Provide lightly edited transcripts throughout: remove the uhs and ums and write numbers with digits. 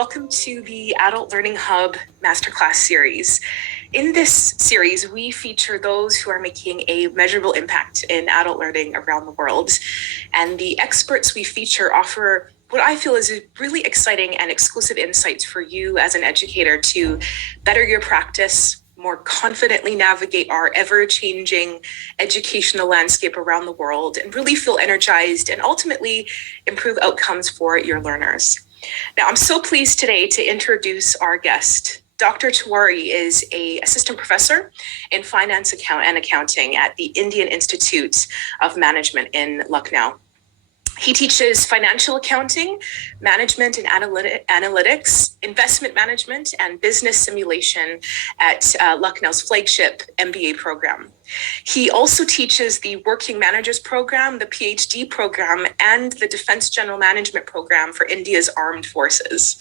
Welcome to the Adult Learning Hub Masterclass series. In this series, we feature those who are making a measurable impact in adult learning around the world. And the experts we feature offer what I feel is really exciting and exclusive insights for you as an educator to better your practice, more confidently navigate our ever-changing educational landscape around the world, and really feel energized and ultimately improve outcomes for your learners. Now, I'm so pleased today to introduce our guest. Dr. Tiwary is an assistant professor in finance and accounting at the Indian Institute of Management in Lucknow. He teaches financial accounting, management and analytics, investment management, and business simulation at Lucknow's flagship MBA program. He also teaches the Working Managers Program, the PhD program, and the Defense General Management Program for India's armed forces.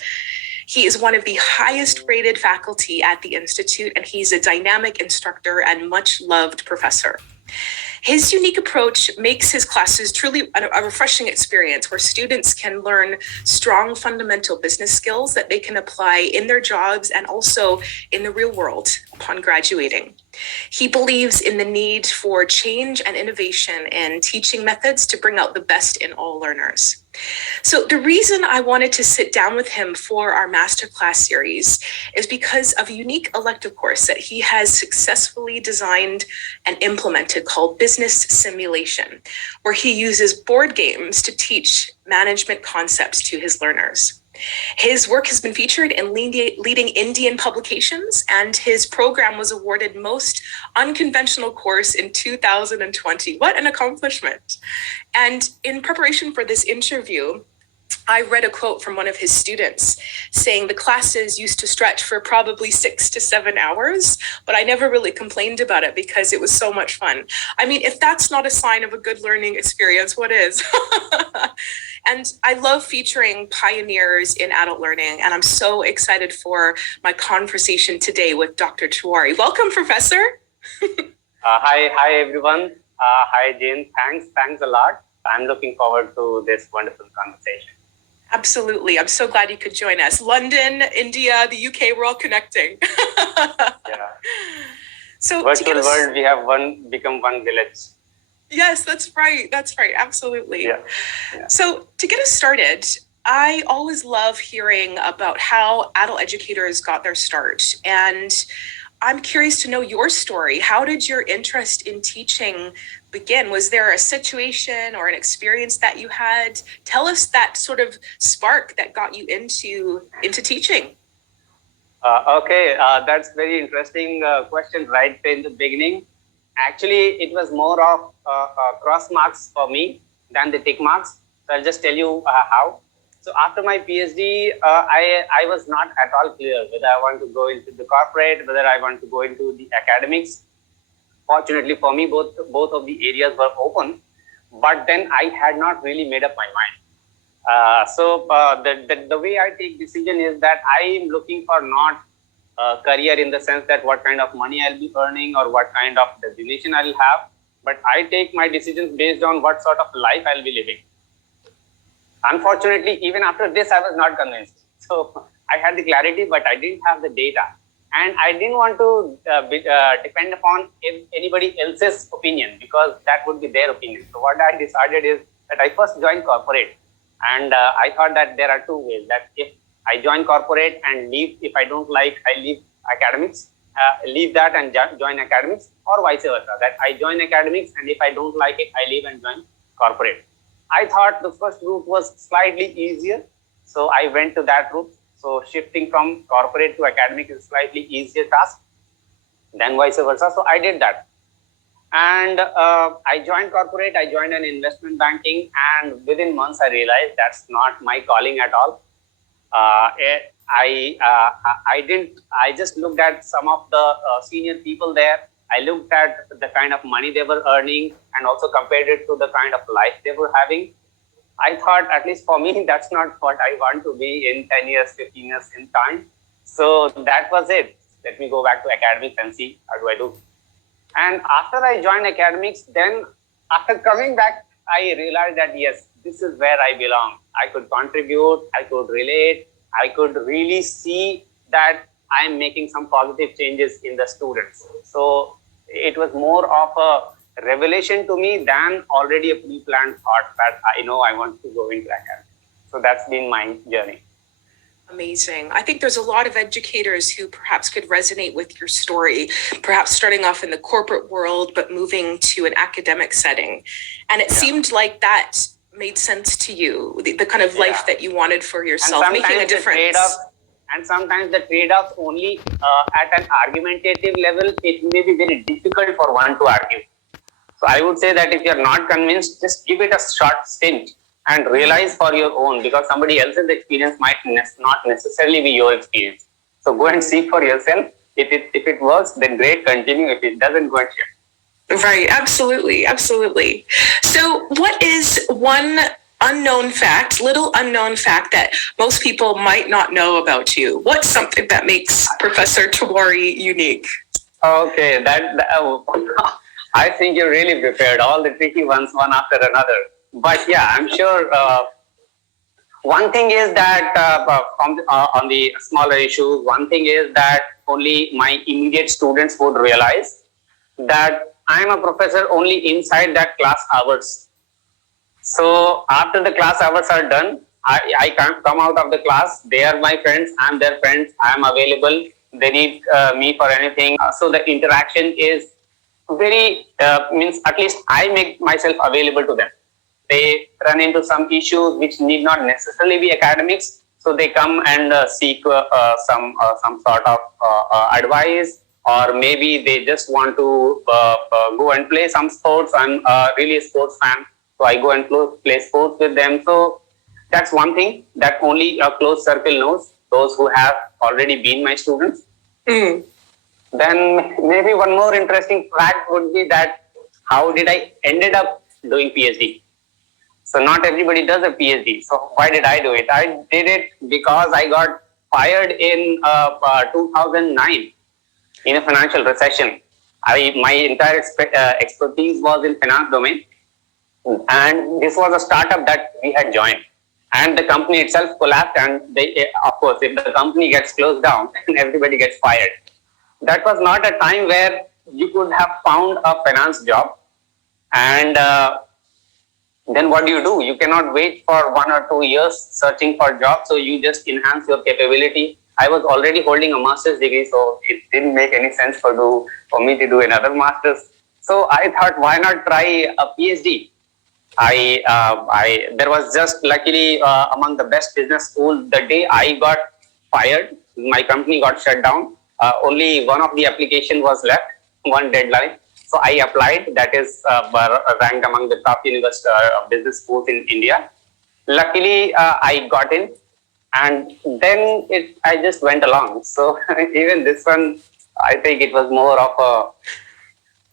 He is one of the highest rated faculty at the Institute, and he's a dynamic instructor and much loved professor. His unique approach makes his classes truly a refreshing experience where students can learn strong fundamental business skills that they can apply in their jobs and also in the real world upon graduating. He believes in the need for change and innovation in teaching methods to bring out the best in all learners. So the reason I wanted to sit down with him for our masterclass series is because of a unique elective course that he has successfully designed and implemented called Business Simulation, where he uses board games to teach management concepts to his learners. His work has been featured in leading Indian publications, and his program was awarded Most Unconventional Course in 2020. What an accomplishment. And in preparation for this interview, I read a quote from one of his students saying the classes used to stretch for probably 6 to 7 hours, but I never really complained about it because it was so much fun. I mean, if that's not a sign of a good learning experience, what is? And I love featuring pioneers in adult learning, and I'm so excited for my conversation today with Dr. Tiwary. Welcome, Professor. Hi everyone. Hi Jane. Thanks a lot. I'm looking forward to this wonderful conversation. Absolutely. I'm so glad you could join us. London, India, the UK, we're all connecting. Yeah. So virtual world, we have become one village. Yes, that's right. That's right. Absolutely. Yeah. So to get us started, I always love hearing about how adult educators got their start. And I'm curious to know your story. How did your interest in teaching begin? Was there a situation or an experience that you had? Tell us that sort of spark that got you into teaching. Okay, that's very interesting question right in the beginning. Actually, it was more of cross marks for me than the tick marks. So I'll just tell you how. So after my PhD, I was not at all clear whether I want to go into the corporate, whether I want to go into the academics. Fortunately for me, both of the areas were open, but then I had not really made up my mind. So the way I take decision is that I am looking for not career in the sense that what kind of money I'll be earning or what kind of designation I'll have, but I take my decisions based on what sort of life I'll be living. Unfortunately, even after this, I was not convinced. So I had the clarity, but I didn't have the data. And I didn't want to depend upon anybody else's opinion because that would be their opinion. So what I decided is that I first joined corporate. And I thought that there are two ways, that if I join corporate and leave, if I don't like, I leave academics, leave that and join academics, or vice versa, that I join academics and if I don't like it, I leave and join corporate. I thought the first route was slightly easier, so I went to that route. So shifting from corporate to academic is a slightly easier task than vice versa. So I did that. And I joined corporate, I joined an investment banking, and within months I realized that's not my calling at all. I just looked at some of the senior people there. I looked at the kind of money they were earning and also compared it to the kind of life they were having. I thought, at least for me, that's not what I want to be in 10 years, 15 years in time. So that was it. Let me go back to academics and see how do I do. And after I joined academics, then after coming back, I realized that yes, this is where I belong. I could contribute, I could relate, I could really see that I am making some positive changes in the students. So it was more of a revelation to me than already a pre-planned thought that I know I want to go into academics. So that's been my journey. Amazing. I think there's a lot of educators who perhaps could resonate with your story, perhaps starting off in the corporate world, but moving to an academic setting. And it seemed like that made sense to you, the kind of life that you wanted for yourself, making a difference. And sometimes the trade-off only at an argumentative level, it may be very difficult for one to argue. So I would say that if you're not convinced, just give it a short stint and realize for your own, because somebody else's experience might not necessarily be your experience. So go and see for yourself. If it works, then great, continue. If it doesn't, go and share. Right, absolutely, absolutely. So what is one little unknown fact that most people might not know about you? What's something that makes Professor Tiwary unique? Okay, I think you're really prepared. All the tricky ones, one after another. But yeah, I'm sure one thing is that on the smaller issue, one thing is that only my immediate students would realize that I am a professor only inside that class hours. So after the class hours are done, I can't come out of the class. They are my friends. I'm their friends. I am available. They need me for anything. So the interaction is very, means at least I make myself available to them. They run into some issues which need not necessarily be academics. So they come and seek some sort of advice, or maybe they just want to go and play some sports. I'm really a sports fan. So I go and play sports with them. So that's one thing that only a close circle knows, those who have already been my students. Then maybe one more interesting fact would be that how did I ended up doing PhD? So not everybody does a PhD. So why did I do it? I did it because I got fired in 2009 in a financial recession. My entire expertise was in finance domain. And this was a startup that we had joined. And the company itself collapsed. And of course, if the company gets closed down, everybody gets fired. That was not a time where you could have found a finance job. And then what do? You cannot wait for 1 or 2 years searching for a job. So you just enhance your capability. I was already holding a master's degree, so it didn't make any sense for me to do another master's. So I thought, why not try a PhD? There was just luckily among the best business schools. The day I got fired, my company got shut down. Only one of the application was left, one deadline. So I applied. That is ranked among the top university business schools in India. Luckily, I got in, and then I just went along. So even this one, I think it was more of a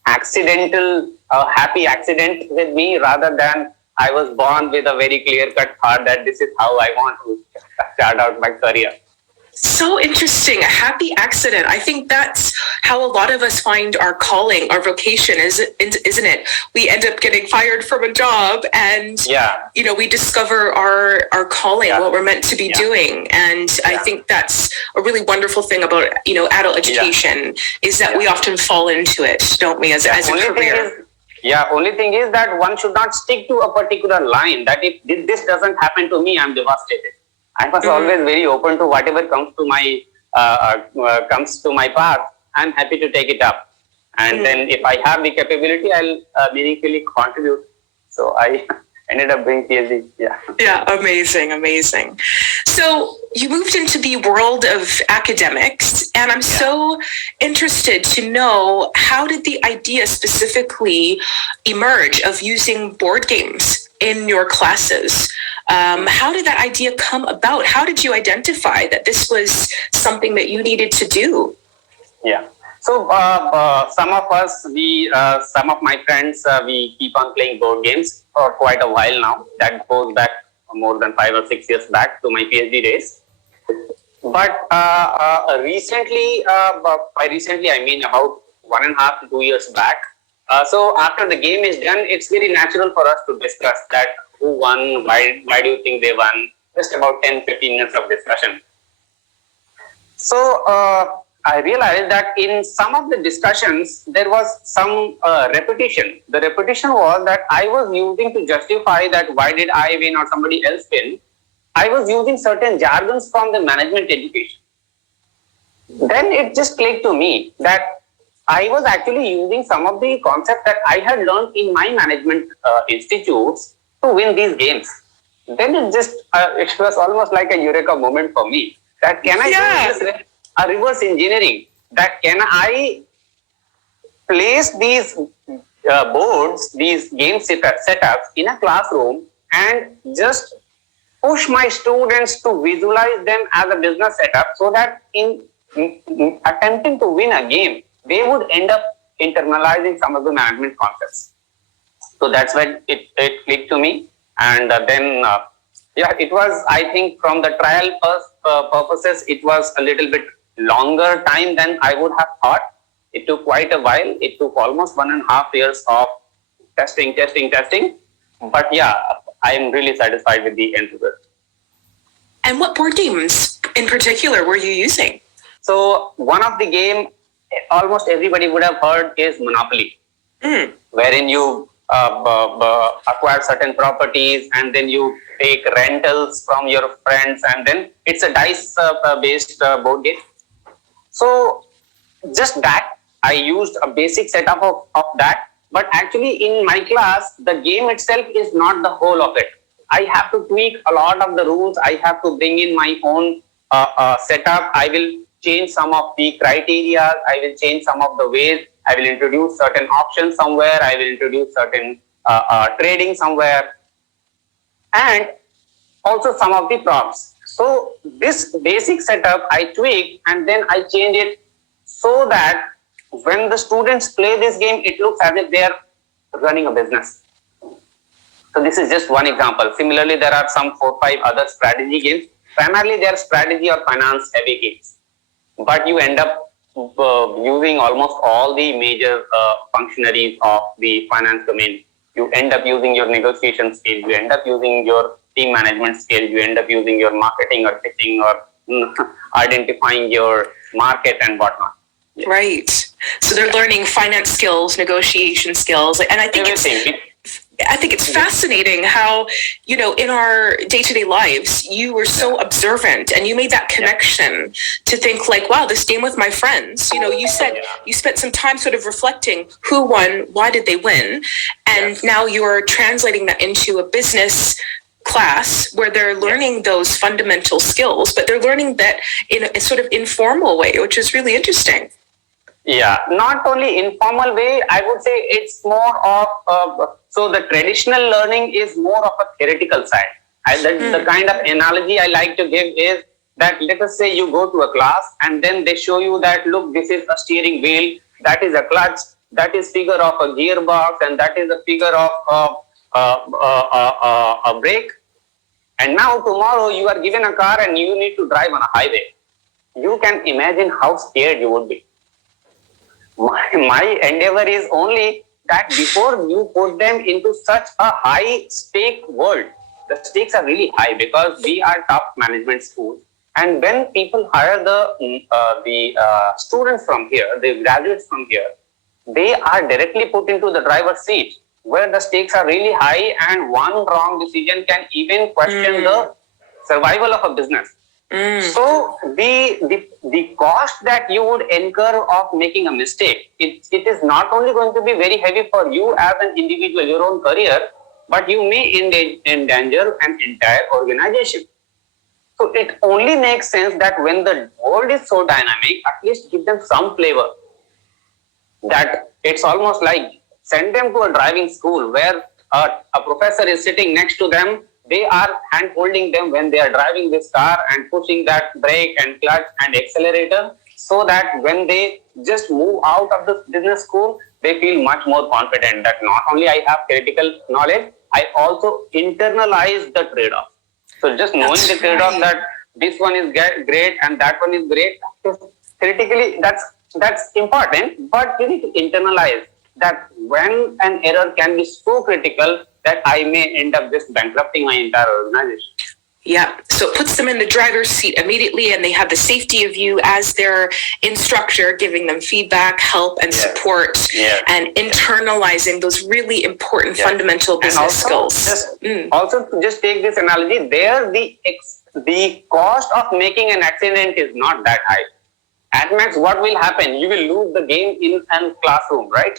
accidental, happy accident with me, rather than I was born with a very clear-cut thought that this is how I want to start out my career. So interesting. A happy accident. I think that's how a lot of us find our calling, our vocation, isn't it? We end up getting fired from a job, and we discover our calling, what we're meant to be doing. And I think that's a really wonderful thing about adult education is that we often fall into it, don't we, as a career? Only thing is that one should not stick to a particular line. That if this doesn't happen to me, I'm devastated. I was always very open to whatever comes to my path. I'm happy to take it up, and then if I have the capability, I'll meaningfully contribute. So I ended up doing PhD. Yeah, amazing. So you moved into the world of academics, and I'm so interested to know, how did the idea specifically emerge of using board games in your classes? How did that idea come about? How did you identify that this was something that you needed to do? So some of us, some of my friends, we keep on playing board games for quite a while now. That goes back more than 5 or 6 years back to my PhD days. But recently, by recently I mean about 1.5 to 2 years back. So after the game is done, it's very natural for us to discuss that who won, why do you think they won? Just about 10-15 minutes of discussion. So I realized that in some of the discussions, there was some repetition. The repetition was that I was using to justify that why did I win or somebody else win. I was using certain jargons from the management education. Then it just clicked to me that I was actually using some of the concepts that I had learned in my management institutes to win these games. Then it was almost like a eureka moment for me that can I do this, a reverse engineering, that can I place these boards, these game setups in a classroom and just push my students to visualize them as a business setup so that in attempting to win a game, they would end up internalizing some of the management concepts. So that's when it clicked to me. And then, it was, I think, from the trial purposes, it was a little bit longer time than I would have thought. It took quite a while. It took almost 1.5 years of testing. But yeah, I'm really satisfied with the end result. And what board games in particular were you using? So one of the game almost everybody would have heard is Monopoly, wherein you acquire certain properties and then you take rentals from your friends, and then it's a dice based board game. So just that, I used a basic setup of that, but actually in my class, the game itself is not the whole of it. I have to tweak a lot of the rules. I have to bring in my own setup. I will change some of the criteria. I will change some of the ways. I will introduce certain options somewhere. I will introduce certain trading somewhere. And also some of the prompts. So this basic setup I tweak and then I change it so that when the students play this game, it looks as if they are running a business. So this is just one example. Similarly, there are some 4-5 other strategy games. Primarily, they are strategy or finance heavy games. But you end up using almost all the major functionaries of the finance domain. You end up using your negotiation skills. You end up using your team management skills. You end up using your marketing or pitching or identifying your market and whatnot. Yes. Right. So they're learning finance skills, negotiation skills, and I think it's fascinating how, in our day-to-day lives, you were so observant and you made that connection to think like, wow, this game with my friends, you said you spent some time sort of reflecting who won, why did they win? And now you're translating that into a business class where they're learning those fundamental skills, but they're learning that in a sort of informal way, which is really interesting. Yeah, not only informal way, I would say it's more of, so the traditional learning is more of a theoretical side. The kind of analogy I like to give is that, let us say you go to a class and then they show you that, look, this is a steering wheel, that is a clutch, that is figure of a gearbox, and that is a figure of a brake. And now tomorrow you are given a car and you need to drive on a highway. You can imagine how scared you would be. My endeavor is only that before you put them into such a high stake world, the stakes are really high because we are top management schools. And when people hire the students from here, the graduates from here, they are directly put into the driver's seat where the stakes are really high and one wrong decision can even question the survival of a business. So the cost that you would incur of making a mistake, it is not only going to be very heavy for you as an individual, your own career, but you may endanger an entire organization. So it only makes sense that when the world is so dynamic, at least give them some flavor. That it's almost like send them to a driving school where a professor is sitting next to them. They are hand holding them when they are driving this car and pushing that brake and clutch and accelerator, so that when they just move out of the business school, they feel much more confident that not only I have theoretical knowledge, I also internalize the trade-off. So just knowing the trade-off that this one is great and that one is great, theoretically that's important, but you need to internalize that when an error can be so critical that I may end up just bankrupting my entire organization. Yeah. So it puts them in the driver's seat immediately, and they have the safety of you as their instructor, giving them feedback, help, and support, and internalizing those really important fundamental business skills. Also, to just take this analogy, there the cost of making an accident is not that high. At max, what will happen? You will lose the game in a classroom, right?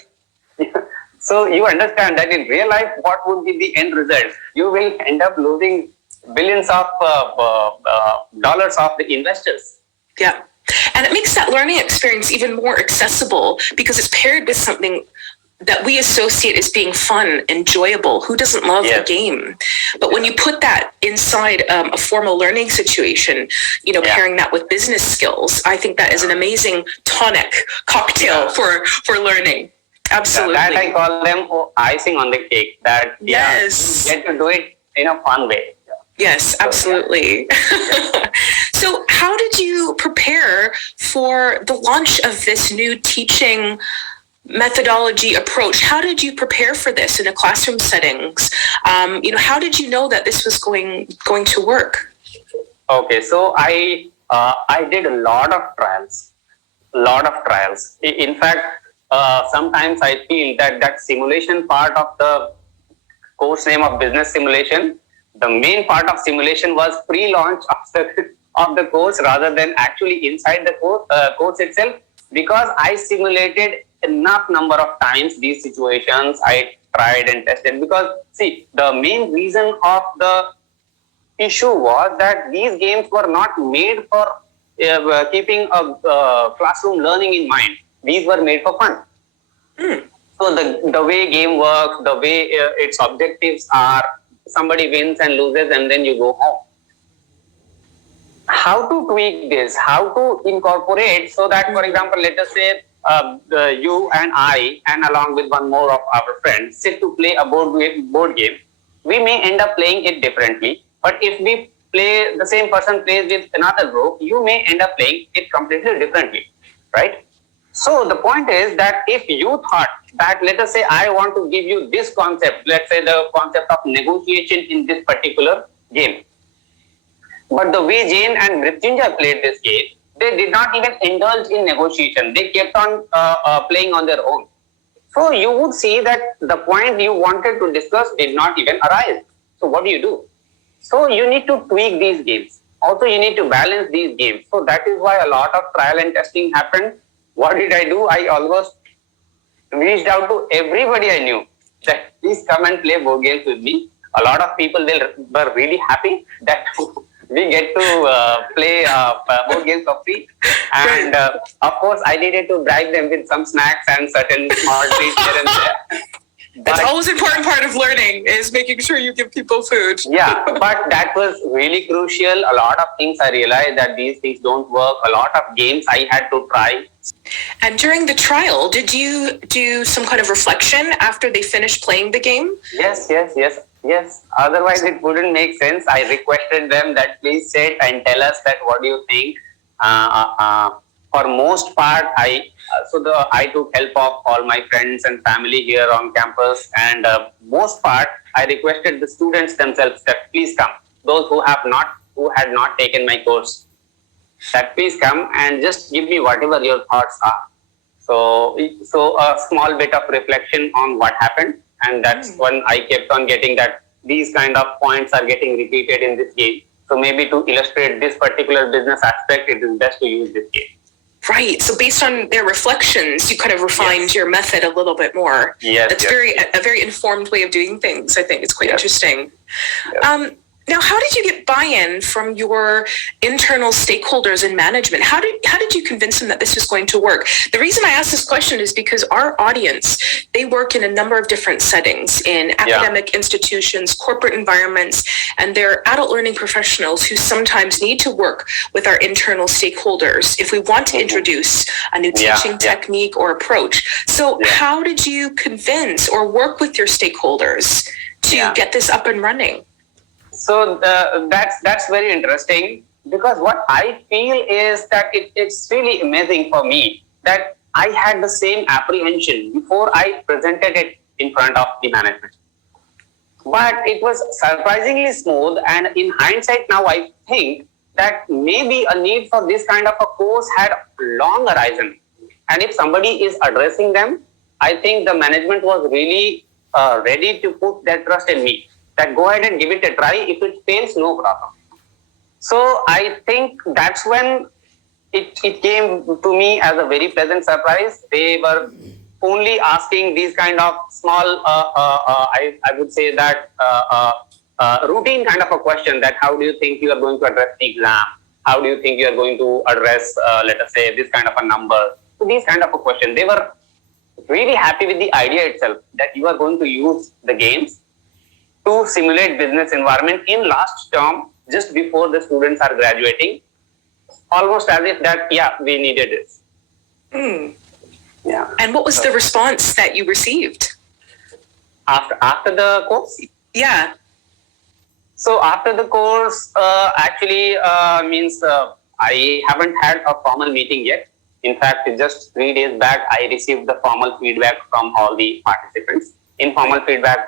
So you understand that in real life, what would be the end result? You will end up losing billions of dollars of the investors. Yeah. And it makes that learning experience even more accessible because it's paired with something that we associate as being fun, enjoyable. Who doesn't love a game? But when you put that inside a formal learning situation, pairing that with business skills, I think that is an amazing tonic cocktail for learning. Absolutely. That I call them icing on the cake. That you get to do it in a fun way. Yes, absolutely. So how did you prepare for the launch of this new teaching methodology approach? How did you prepare for this in a classroom settings? How did you know that this was going to work? Okay, so I did a lot of trials. In fact, sometimes I feel that simulation part of the course name of business simulation, the main part of simulation was pre-launch of the course rather than actually inside the course itself, because I simulated enough number of times these situations. I tried and tested, because see, the main reason of the issue was that these games were not made for keeping a classroom learning in mind. These were made for fun. So the way game works, the way its objectives are, somebody wins and loses and then you go home. How to tweak this, how to incorporate so that, for example, let us say you and I, and along with one more of our friends, sit to play a board game. We may end up playing it differently, but if we play, the same person plays with another group, you may end up playing it completely differently, right? So the point is that if you thought that, let us say I want to give you this concept, let's say the concept of negotiation in this particular game. But the way Jane and Mrityunjay played this game, they did not even indulge in negotiation. They kept on playing on their own. So you would see that the point you wanted to discuss did not even arise. So what do? So you need to tweak these games. Also, you need to balance these games. So that is why a lot of trial and testing happened. What did I do? I almost reached out to everybody I knew that please come and play board games with me. A lot of people were really happy that we get to play board games for free. And of course, I needed to bribe them with some snacks and certain small treats here and there. That's always an important part of learning, is making sure you give people food. Yeah, but that was really crucial. A lot of things I realized that these things don't work. A lot of games I had to try. And during the trial, did you do some kind of reflection after they finished playing the game? Yes. Otherwise, it wouldn't make sense. I requested them that please sit and tell us that what do you think. For most part, I took help of all my friends and family here on campus, and most part I requested the students themselves that please come. Those who had not taken my course, that please come and just give me whatever your thoughts are. So a small bit of reflection on what happened, and that's when I kept on getting that these kind of points are getting repeated in this game. So maybe to illustrate this particular business aspect, it is best to use this game. Right. So based on their reflections, you kind of refined your method a little bit more. That's a very informed way of doing things. I think it's quite interesting. Now, how did you get buy-in from your internal stakeholders in management? How did you convince them that this was going to work? The reason I ask this question is because our audience, they work in a number of different settings, in academic institutions, corporate environments, and they're adult learning professionals who sometimes need to work with our internal stakeholders if we want to introduce a new teaching technique or approach. So how did you convince or work with your stakeholders to get this up and running? So that's very interesting, because what I feel is that it's really amazing for me that I had the same apprehension before I presented it in front of the management. but it was surprisingly smooth. And in hindsight now, I think that maybe a need for this kind of a course had long arisen. And if somebody is addressing them, I think the management was really ready to put their trust in me. That go ahead and give it a try. If it fails, no problem. So I think that's when it came to me as a very pleasant surprise. They were only asking these kind of small, I would say that routine kind of a question, that how do you think you are going to address the exam? How do you think you are going to address, let us say, this kind of a number? So these kind of a question. They were really happy with the idea itself, that you are going to use the games to simulate business environment in last term, just before the students are graduating, almost as if that, yeah, we needed this. Yeah. And what was the response that you received? After the course? Yeah. So after the course, actually means I haven't had a formal meeting yet. In fact, just 3 days back, I received the formal feedback from all the participants. Informal feedback,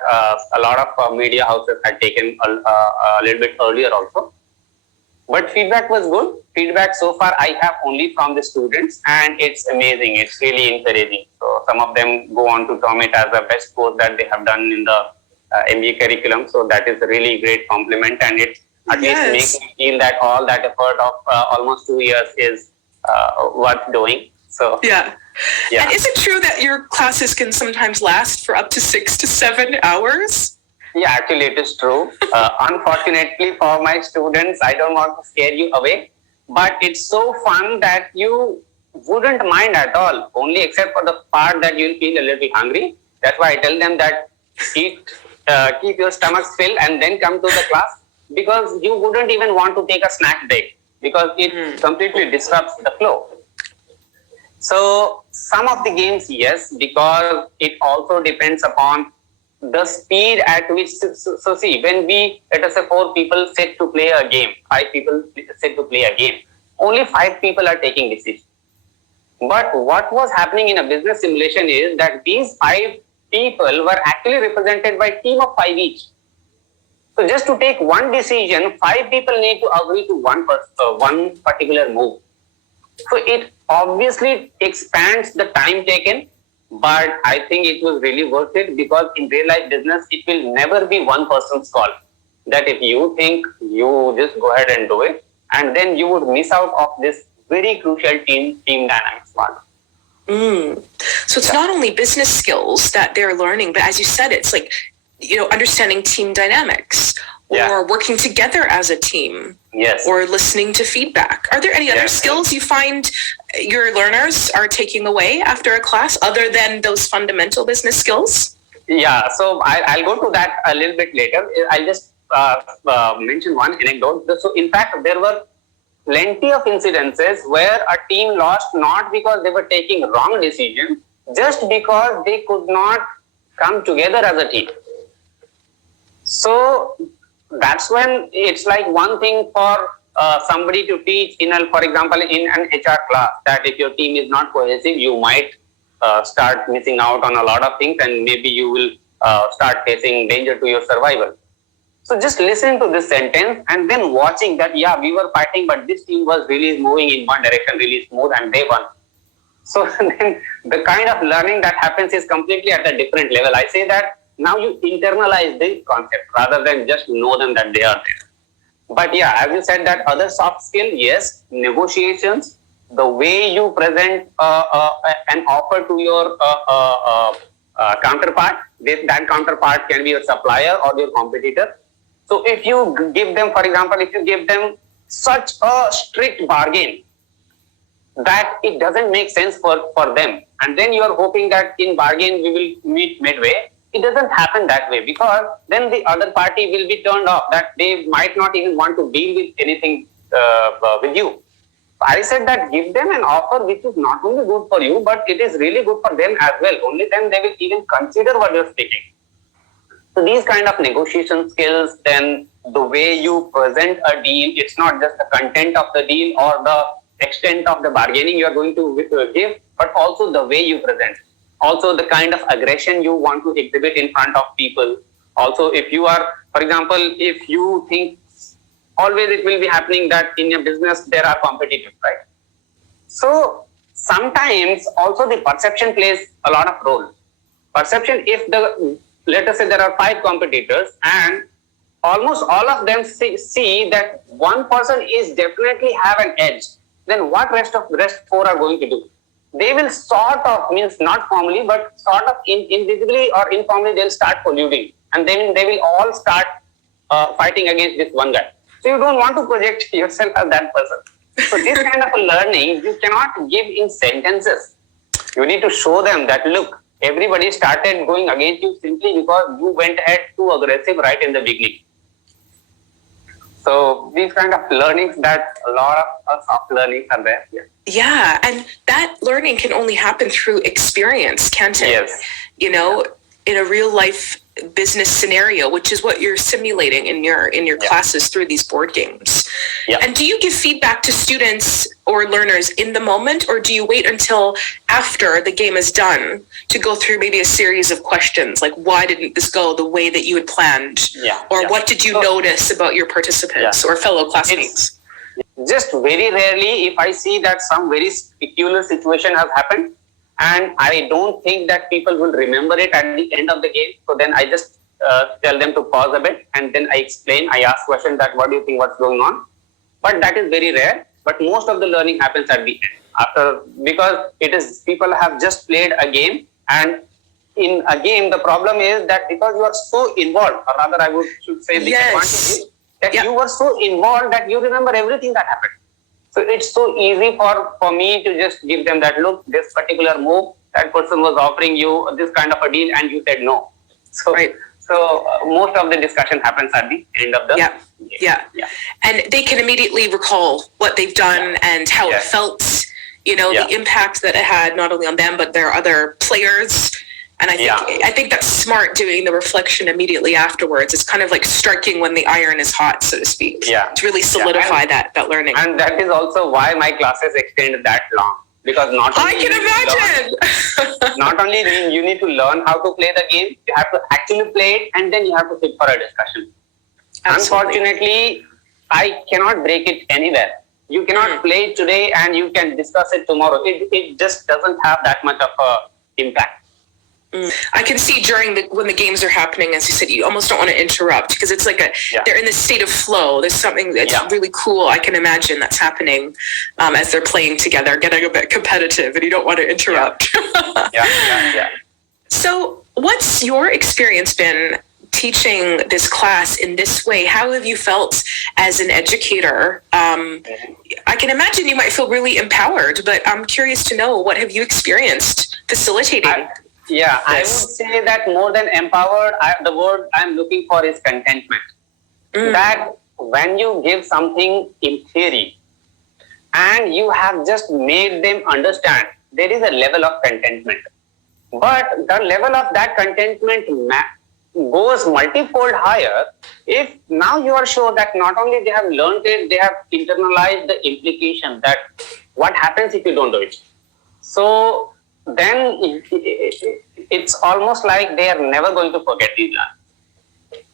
a lot of media houses had taken a little bit earlier also. But feedback was good. Feedback so far I have only from the students, and it's amazing. It's really encouraging. So some of them go on to term it as the best course that they have done in the MBA curriculum. So that is a really great compliment, and it at least makes me feel that all that effort of almost 2 years is worth doing. So yeah. And is it true that your classes can sometimes last for up to 6 to 7 hours? Yeah, actually it is true. Unfortunately for my students, I don't want to scare you away, but it's so fun that you wouldn't mind at all, only except for the part that you'll feel a little hungry. That's why I tell them that keep your stomachs filled and then come to the class, because you wouldn't even want to take a snack break, because it completely disrupts the flow. So some of the games, yes, because it also depends upon the speed at which, so see, when we, let us say 4 people sit to play a game, 5 people sit to play a game, only 5 people are taking decisions. But what was happening in a business simulation is that these 5 people were actually represented by a team of 5 each. So just to take one decision, 5 people need to agree to one particular move. So it obviously expands the time taken, but I think it was really worth it, because in real life business, it will never be one person's call. That if you think, you just go ahead and do it, and then you would miss out of this very crucial team dynamics part. So it's not only business skills that they're learning, but as you said, it's like, understanding team dynamics, or working together as a team, or listening to feedback. Are there any other skills you find your learners are taking away after a class other than those fundamental business skills? Yeah, so I'll go to that a little bit later. I'll just mention one anecdote. So in fact, there were plenty of incidences where a team lost not because they were taking wrong decisions, just because they could not come together as a team. So that's when it's like one thing for somebody to teach for example, in an HR class, that if your team is not cohesive, you might start missing out on a lot of things, and maybe you will start facing danger to your survival. So just listen to this sentence and then watching that, we were fighting, but this team was really moving in one direction really smooth and they won. So then the kind of learning that happens is completely at a different level. I say that now you internalize the concept rather than just know them that they are there. But as you said, that other soft skill, yes, negotiations, the way you present an offer to your counterpart, that counterpart can be your supplier or your competitor. So if you give them, for example, if you give them such a strict bargain that it doesn't make sense for them, and then you are hoping that in bargain we will meet midway, it doesn't happen that way, because then the other party will be turned off, that they might not even want to deal with anything with you. I said that give them an offer which is not only good for you, but it is really good for them as well. Only then they will even consider what you're speaking. So these kind of negotiation skills, then the way you present a deal, it's not just the content of the deal or the extent of the bargaining you are going to give, but also the way you present. Also the kind of aggression you want to exhibit in front of people, Also, if you are, for example, if you think always it will be happening that in your business there are competitors, right? So sometimes also the perception plays a lot of role. Perception, if let us say there are 5 competitors and almost all of them see that one person is definitely have an edge, then what rest 4 are going to do? They will sort of, means not formally, but sort of invisibly or informally, they'll start colluding, and then they will all start fighting against this one guy. So you don't want to project yourself as that person. So this kind of a learning you cannot give in sentences. You need to show them that, look, everybody started going against you simply because you went ahead too aggressive right in the beginning. So these kind of learnings, that a lot of soft learnings are there. Yeah, and that learning can only happen through experience, can't it? Yes. In a real life business scenario, which is what you're simulating in your classes through these board games. Yeah. And do you give feedback to students or learners in the moment, or do you wait until after the game is done to go through maybe a series of questions, like why didn't this go the way that you had planned? Or what did you notice about your participants or fellow classmates? Just very rarely, if I see that some very peculiar situation has happened, and I don't think that people will remember it at the end of the game, so then I just tell them to pause a bit, and then I explain, I ask questions that what do you think, what's going on? But that is very rare. But most of the learning happens at the end, because it is, people have just played a game, and in a game the problem is that because you are so involved, or rather I should say the advantage is that you were so involved that you remember everything that happened. So it's so easy for me to just give them that, look, this particular move, that person was offering you this kind of a deal and you said no. So, most of the discussion happens at the end of the game. Yeah. And they can immediately recall what they've done and how it felt, the impact that it had not only on them, but their other players. And I think that's smart, doing the reflection immediately afterwards. It's kind of like striking when the iron is hot, so to speak. To really solidify that learning. And that is also why my classes extend that long. Because not only you need to learn how to play the game, you have to actually play it, and then you have to sit for a discussion. Absolutely. Unfortunately, I cannot break it anywhere. You cannot play it today and you can discuss it tomorrow. It just doesn't have that much of a impact. I can see when the games are happening, as you said, you almost don't want to interrupt, because it's like they're in this state of flow. There's something that's really cool, I can imagine, that's happening as they're playing together, getting a bit competitive, and you don't want to interrupt. So what's your experience been teaching this class in this way? How have you felt as an educator? I can imagine you might feel really empowered, but I'm curious to know, what have you experienced facilitating? I would say that more than empowered, the word I'm looking for is contentment. That when you give something in theory and you have just made them understand, there is a level of contentment. But the level of that contentment goes multifold higher if now you are sure that not only they have learned it, they have internalized the implication that what happens if you don't do it. So then it's almost like they are never going to forget these learnings.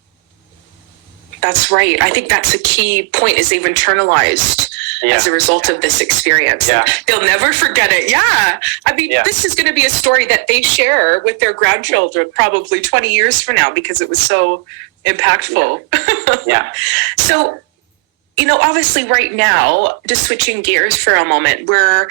That's right. I think that's a key point, is they've internalized as a result of this experience. They'll never forget it. I mean, this is going to be a story that they share with their grandchildren probably 20 years from now, because it was so impactful. So, obviously right now, just switching gears for a moment, we're,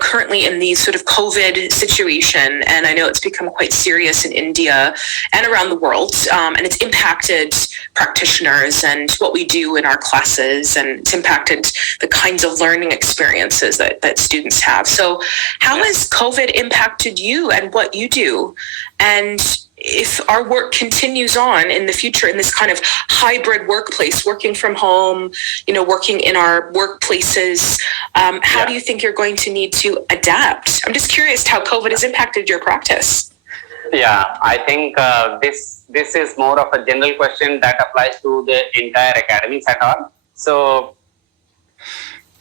currently in the sort of COVID situation, and I know it's become quite serious in India and around the world, and it's impacted practitioners and what we do in our classes, and it's impacted the kinds of learning experiences that students have. So how has COVID impacted you and what you do? And if our work continues on in the future in this kind of hybrid workplace, working from home, working in our workplaces, how do you think you're going to need to adapt? I'm just curious how COVID has impacted your practice. I think this is more of a general question that applies to the entire academics at all. So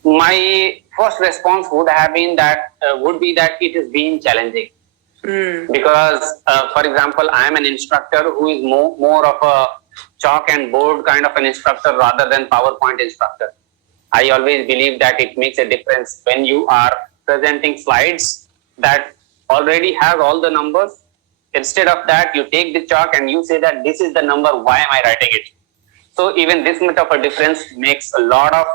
my first response would be that it has been challenging. Because, for example, I am an instructor who is more of a chalk and board kind of an instructor rather than PowerPoint instructor. I always believe that it makes a difference when you are presenting slides that already have all the numbers. Instead of that, you take the chalk and you say that this is the number, why am I writing it? So even this much of a difference makes a lot of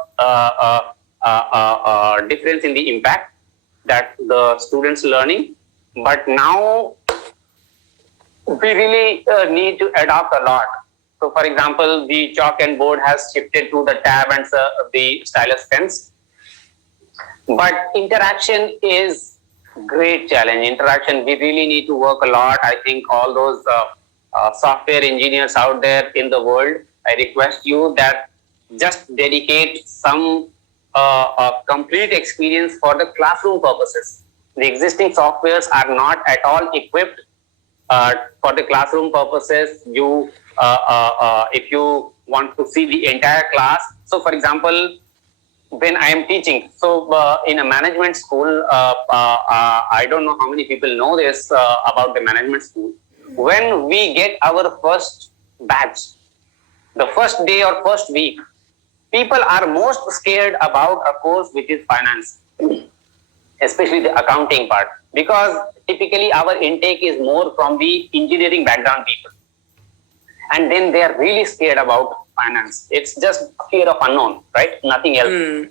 difference in the impact that the students learning. But now we really need to adopt a lot. So for example, the chalk and board has shifted to the tab and the stylus pens. But interaction is great challenge. Interaction, we really need to work a lot. I think all those software engineers out there in the world, I request you that just dedicate some complete experience for the classroom purposes. The existing softwares are not at all equipped for the classroom purposes. You, if you want to see the entire class. So, for example, when I am teaching, so in a management school, I don't know how many people know this about the management school. When we get our first batch, the first day or first week, people are most scared about a course which is finance, especially the accounting part, because typically our intake is more from the engineering background people. And then they are really scared about finance. It's just fear of unknown, right? Nothing else.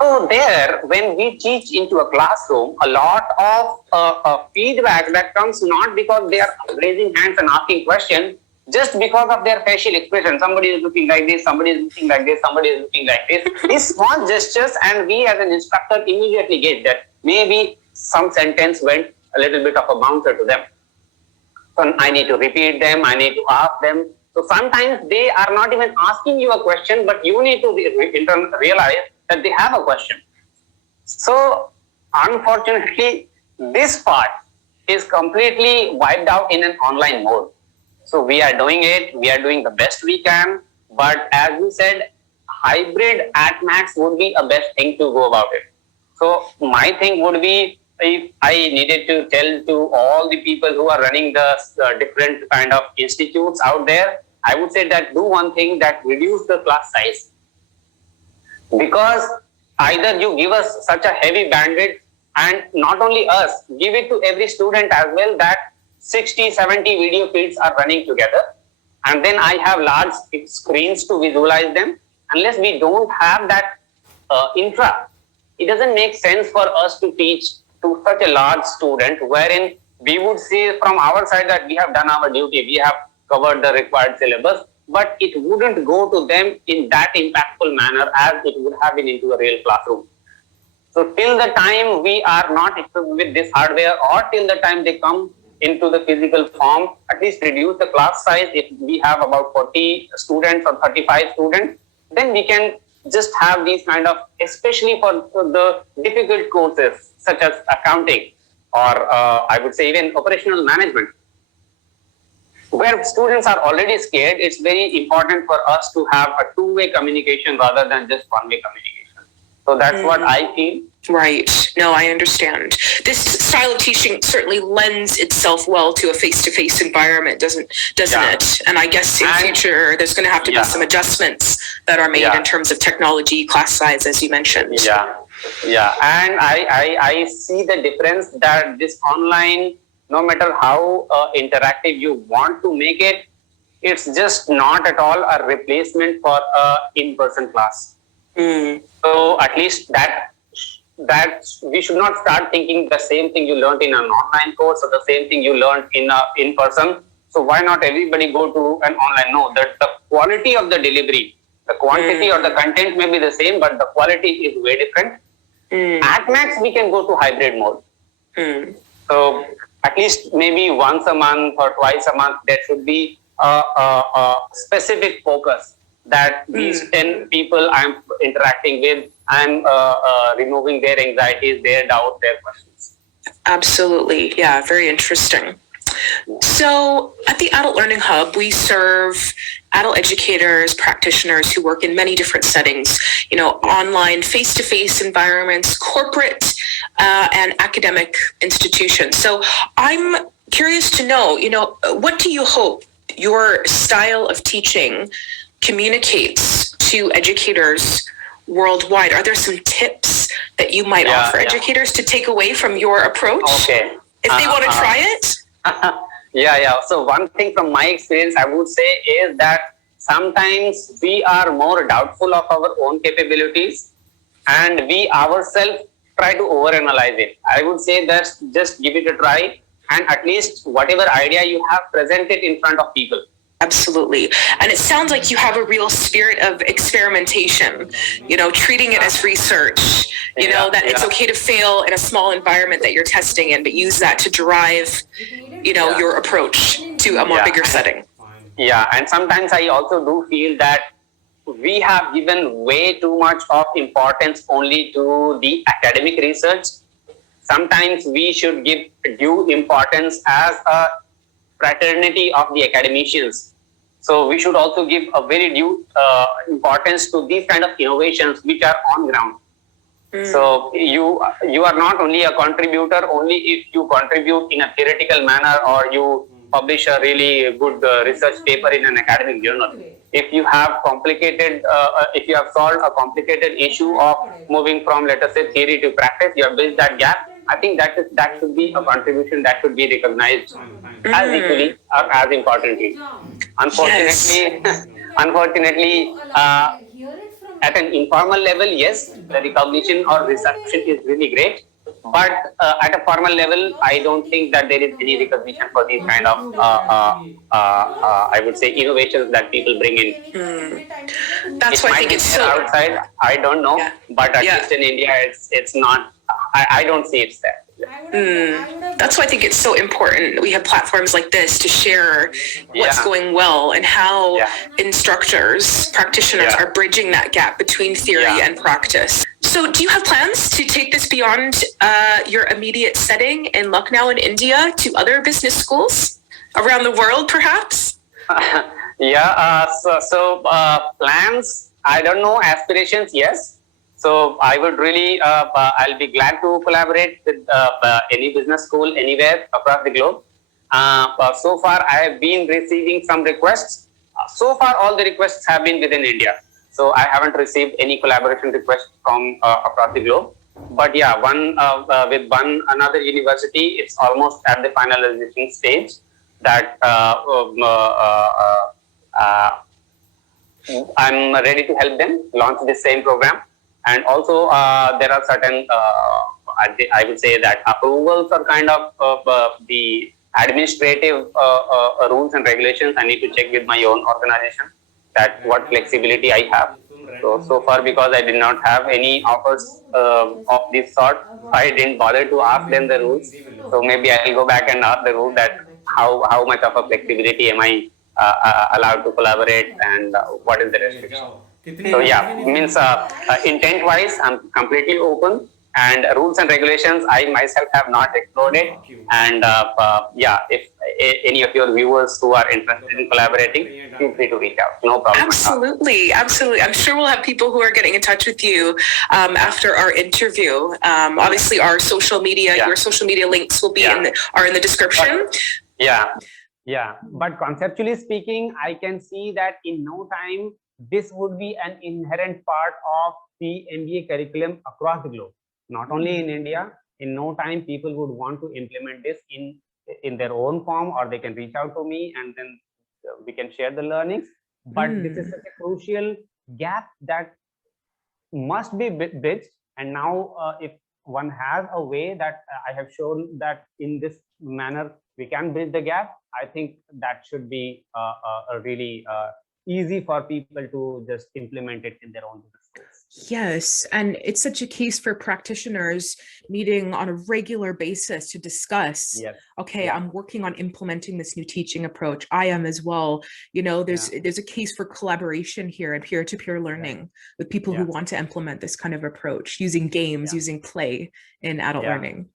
So there, when we teach into a classroom, a lot of feedback that comes not because they are raising hands and asking questions, just because of their facial expression. Somebody is looking like this, somebody is looking like this, somebody is looking like this. These small gestures, and we as an instructor immediately get that maybe some sentence went a little bit of a bouncer to them. So I need to repeat them, I need to ask them. So sometimes they are not even asking you a question, but you need to realize that they have a question. So unfortunately, this part is completely wiped out in an online mode. So we are doing it, we are doing the best we can, but as you said, hybrid at max would be a best thing to go about it. So my thing would be, if I needed to tell to all the people who are running the different kind of institutes out there, I would say that do one thing, that reduce the class size. Because either you give us such a heavy bandwidth, and not only us, give it to every student as well, that 60, 70 video feeds are running together. And then I have large screens to visualize them. Unless we don't have that infra, it doesn't make sense for us to teach to such a large student, wherein we would say from our side that we have done our duty, we have covered the required syllabus, but it wouldn't go to them in that impactful manner as it would have been into a real classroom. So till the time we are not equipped with this hardware, or till the time they come into the physical form, at least reduce the class size. If we have about 40 students or 35 students, then we can just have these kind of, especially for the difficult courses such as accounting, or I would say even operational management, where students are already scared. It's very important for us to have a two-way communication rather than just one-way communication. So that's what I feel. Right. No, I understand. This style of teaching certainly lends itself well to a face-to-face environment, doesn't it? And I guess in future, there's going to have to be some adjustments that are made in terms of technology, class size, as you mentioned. Yeah. And I see the difference that this online, no matter how interactive you want to make it, it's just not at all a replacement for an in-person class. So at least that we should not start thinking the same thing you learned in an online course or the same thing you learned in person. So why not everybody go to an online? No, that the quality of the delivery, the quantity or the content may be the same, but the quality is way different. At max, we can go to hybrid mode. So at least maybe once a month or twice a month, there should be a specific focus that these 10 people I'm interacting with, I'm removing their anxieties, their doubts, their questions. Absolutely. Yeah, very interesting. So at the Adult Learning Hub, we serve adult educators, practitioners who work in many different settings, online, face-to-face environments, corporate and academic institutions. So I'm curious to know, what do you hope your style of teaching communicates to educators worldwide? Are there some tips that you might offer educators to take away from your approach? Okay. If they want to try it? So one thing from my experience, I would say is that sometimes we are more doubtful of our own capabilities and we ourselves try to overanalyze it. I would say that just give it a try and at least whatever idea you have, present it in front of people. Absolutely. And it sounds like you have a real spirit of experimentation, treating it as research, that it's okay to fail in a small environment that you're testing in, but use that to drive, your approach to a more bigger setting. Yeah. And sometimes I also do feel that we have given way too much of importance only to the academic research. Sometimes we should give due importance as a fraternity of the academicians. So we should also give a very due importance to these kind of innovations which are on ground. So you are not only a contributor only if you contribute in a theoretical manner or you publish a really good research paper in an academic journal. If you have if you have solved a complicated issue of moving from, let us say, theory to practice, you have bridged that gap. I think that should be a contribution that should be recognized as equally or as importantly. Unfortunately, at an informal level, yes, the recognition or reception is really great. But at a formal level, I don't think that there is any recognition for these kind of, I would say, innovations that people bring in. That's why I think it's so outside. I don't know, but at least in India, it's not. I don't see it's there. That's why I think it's so important. We have platforms like this to share what's going well and how instructors, practitioners are bridging that gap between theory and practice. So do you have plans to take this beyond your immediate setting in Lucknow in India to other business schools around the world, perhaps? Plans, I don't know. Aspirations, yes. So I would really, I'll be glad to collaborate with any business school anywhere across the globe. So far, I have been receiving some requests. So far, all the requests have been within India. So I haven't received any collaboration requests from across the globe. But yeah, with another university, it's almost at the finalization stage that I'm ready to help them launch the same program. And also, there are certain, I would say that approvals are kind of the administrative rules and regulations. I need to check with my own organization that what flexibility I have. So far, because I did not have any offers of this sort, I didn't bother to ask them the rules. So maybe I'll go back and ask the rule that how much of a flexibility am I allowed to collaborate and what is the restriction. So yeah, means intent-wise, I'm completely open, and rules and regulations I myself have not explored it. And if any of your viewers who are interested in collaborating, feel free to reach out. No problem. Absolutely. I'm sure we'll have people who are getting in touch with you after our interview. Obviously, our social media, your social media links will be in the description. But conceptually speaking, I can see that in no time, this would be an inherent part of the MBA curriculum across the globe, not only in India. In no time, people would want to implement this in their own form, or they can reach out to me and then we can share the learnings. But this is such a crucial gap that must be bridged. And now, if one has a way that I have shown that in this manner we can bridge the gap, I think that should be a really easy for people to just implement it in their own business schools. Yes, and it's such a case for practitioners meeting on a regular basis to discuss, I'm working on implementing this new teaching approach. I am as well. There's a case for collaboration here and peer-to-peer learning with people who want to implement this kind of approach using games, using play in adult learning.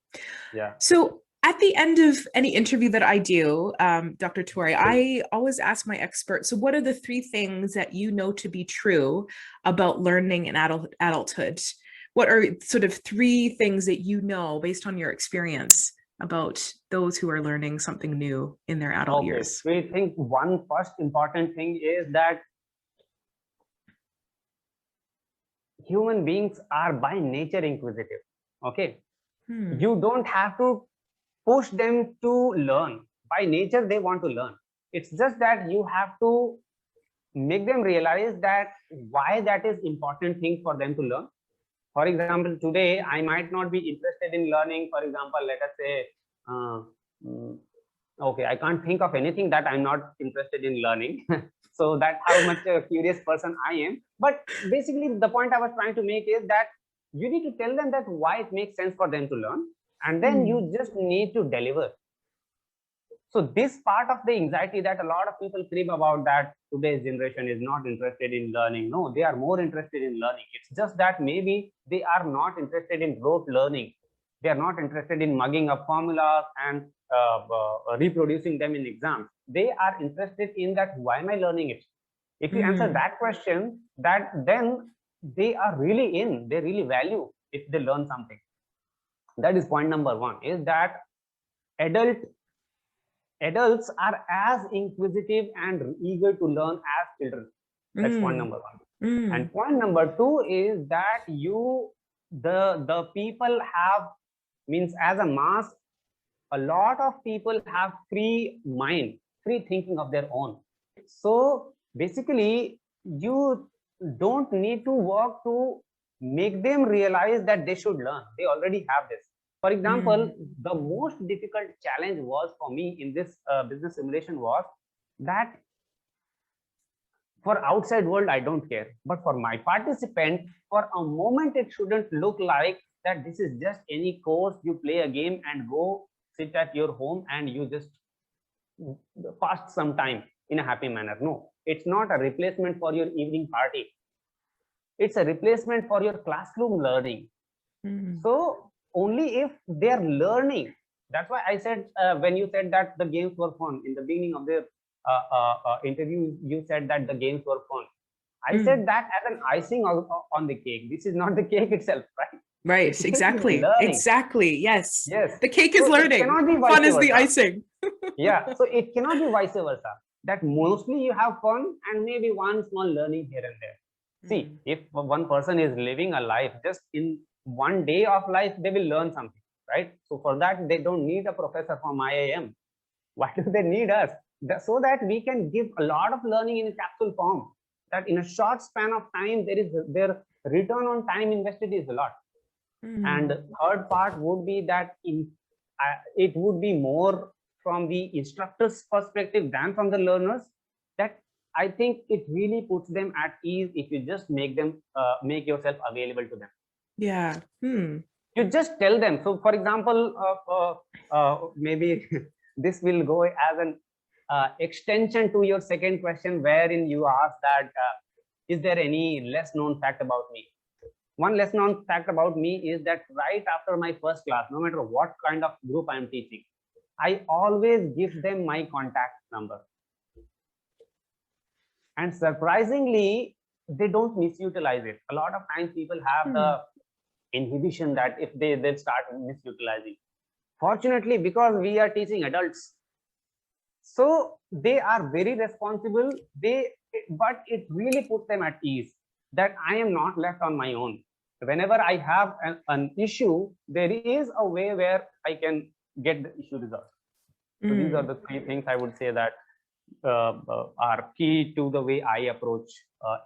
So At the end of any interview that I do, Dr. Tiwary, I always ask my experts, so what are the 3 things that you know to be true about learning in adulthood? What are sort of 3 things that you know based on your experience about those who are learning something new in their adult years? We think one first important thing is that human beings are by nature inquisitive. Okay. You don't have to push them to learn. By nature, they want to learn. It's just that you have to make them realize that why that is important thing for them to learn. For example, today I might not be interested in learning. For example, let us say, okay, I can't think of anything that I'm not interested in learning. So that's how much a curious person I am. But basically, the point I was trying to make is that you need to tell them that why it makes sense for them to learn, and then you just need to deliver. So this part of the anxiety that a lot of people crib about, that today's generation is not interested in learning. No, they are more interested in learning. It's just that maybe they are not interested in rote learning. They are not interested in mugging up formulas and reproducing them in exams. They are interested in that, why am I learning it? If you answer that question, then they are really in, they really value if they learn something. That is point number 1, is that adults are as inquisitive and eager to learn as children. That's point number 1. And point number 2 is that the people have, means as a mass, a lot of people have free mind, free thinking of their own. So basically, you don't need to work to make them realize that they should learn. They already have this. For example, the most difficult challenge was for me in this business simulation was that for outside world, I don't care. But for my participant, for a moment, it shouldn't look like that this is just any course. You play a game and go sit at your home and you just pass some time in a happy manner. No, it's not a replacement for your evening party. It's a replacement for your classroom learning. So only if they're learning. That's why I said, when you said that the games were fun in the beginning of the interview, you said that the games were fun. I said that as an icing on the cake. This is not the cake itself, right? Right, exactly. Exactly. Yes. Yes. The cake is learning. Fun is the icing. Yeah. So it cannot be vice versa. That mostly you have fun and maybe one small learning here and there. See, if one person is living a life, just in one day of life, they will learn something, right? So for that, they don't need a professor from IIM. Why do they need us? So that we can give a lot of learning in a capsule form. That in a short span of time, their return on time invested is a lot. And the third part would be that it would be more from the instructor's perspective than from the learners. That I think it really puts them at ease if you just make yourself available to them. Yeah. You just tell them. So, for example, maybe this will go as an extension to your second question, wherein you ask that, is there any less known fact about me? One less known fact about me is that right after my first class, no matter what kind of group I'm teaching, I always give them my contact number. And surprisingly, they don't misutilize it. A lot of times people have the inhibition that if they start misutilizing. Fortunately, because we are teaching adults, so they are very responsible, but it really puts them at ease that I am not left on my own. Whenever I have an issue, there is a way where I can get the issue resolved. So these are the 3 things I would say that are key to the way I approach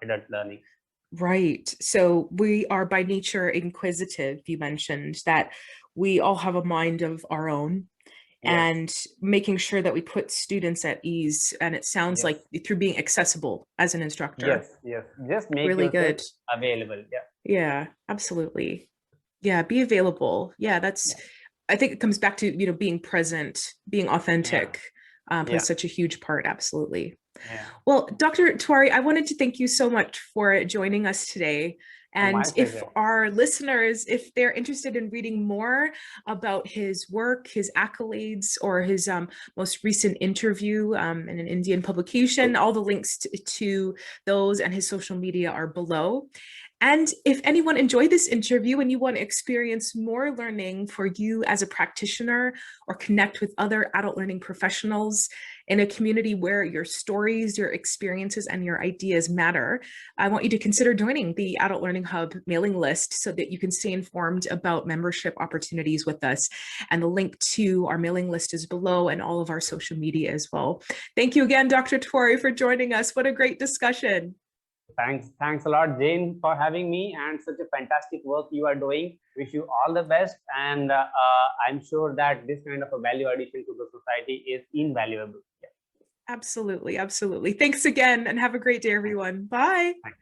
adult learning. Right. So we are by nature inquisitive. You mentioned that we all have a mind of our own. Yes. And making sure that we put students at ease. And it sounds like through being accessible as an instructor. Yes. Just make really good available. Yeah, absolutely. Yeah, be available. Yeah, I think it comes back to, being present, being authentic, plays such a huge part. Absolutely. Well, Dr. Tiwary, I wanted to thank you so much for joining us today. And if our listeners, if they're interested in reading more about his work, his accolades, or his most recent interview in an Indian publication, all the links to those and his social media are below. And if anyone enjoyed this interview and you want to experience more learning for you as a practitioner or connect with other adult learning professionals in a community where your stories, your experiences, and your ideas matter, I want you to consider joining the Adult Learning Hub mailing list so that you can stay informed about membership opportunities with us. And the link to our mailing list is below and all of our social media as well. Thank you again, Dr. Tiwary, for joining us. What a great discussion. Thanks a lot, Jane, for having me, and such a fantastic work you are doing. Wish you all the best, and I'm sure that this kind of a value addition to the society is invaluable. Yeah. Absolutely, absolutely. Thanks again, and have a great day, everyone. Bye. Thanks.